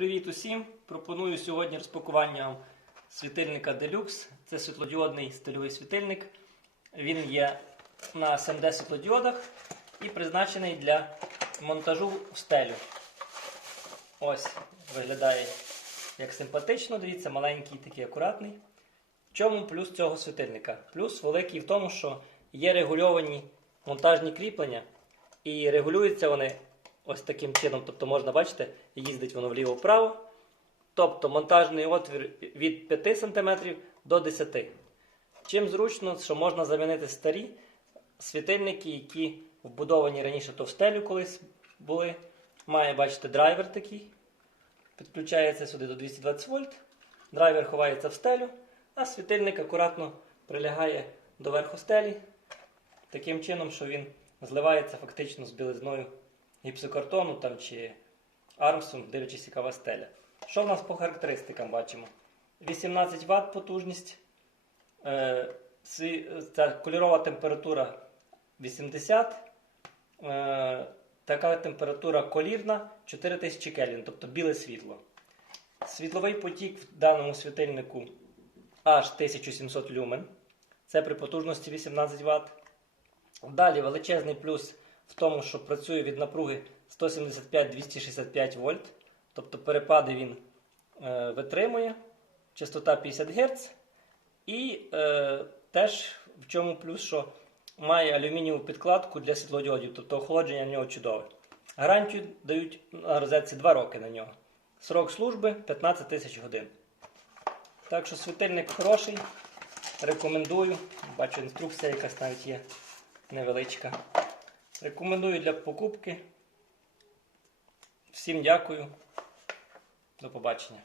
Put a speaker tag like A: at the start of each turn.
A: Привіт усім! Пропоную сьогодні розпакування світильника Deluxe. Це світлодіодний стильовий світильник. Він є на SMD світлодіодах і призначений для монтажу в стелю. Ось виглядає як симпатично. Дивіться, маленький, такий акуратний. В чому плюс цього світильника? Плюс великий в тому, що є регульовані монтажні кріплення, і регулюються вони ось таким чином. Тобто можна бачите, їздить воно вліво-вправо. Тобто монтажний отвір від 5 см до 10 Чим зручно, що можна замінити старі світильники, які вбудовані раніше то в стелю колись були. Має, бачите, драйвер такий. Підключається сюди до 220 вольт. Драйвер ховається в стелю, а світильник акуратно прилягає до верху стелі. Таким чином, що він зливається фактично з білизною гіпсокартону там, чи армсу, дивлячись, яка стеля. Що в нас по характеристикам бачимо? 18 Вт потужність. Е, ця кольорова температура 80. Е, така температура колірна 4000 Кельвін, тобто біле світло. Світловий потік в даному світильнику аж 1700 люмен. Це при потужності 18 Вт. Далі величезний плюс в тому, що працює від напруги 175-265 вольт. Тобто перепади він е, витримує. Частота 50 Гц. І е, теж в чому плюс, що має алюмінієву підкладку для світлодіодів, тобто охолодження в нього чудове. Гарантію дають на розетці 2 роки на нього. Срок служби 15 тисяч годин. Так що світильник хороший. Рекомендую. Бачу, інструкція якась навіть є невеличка. Рекомендую для покупки. Всім дякую. До побачення.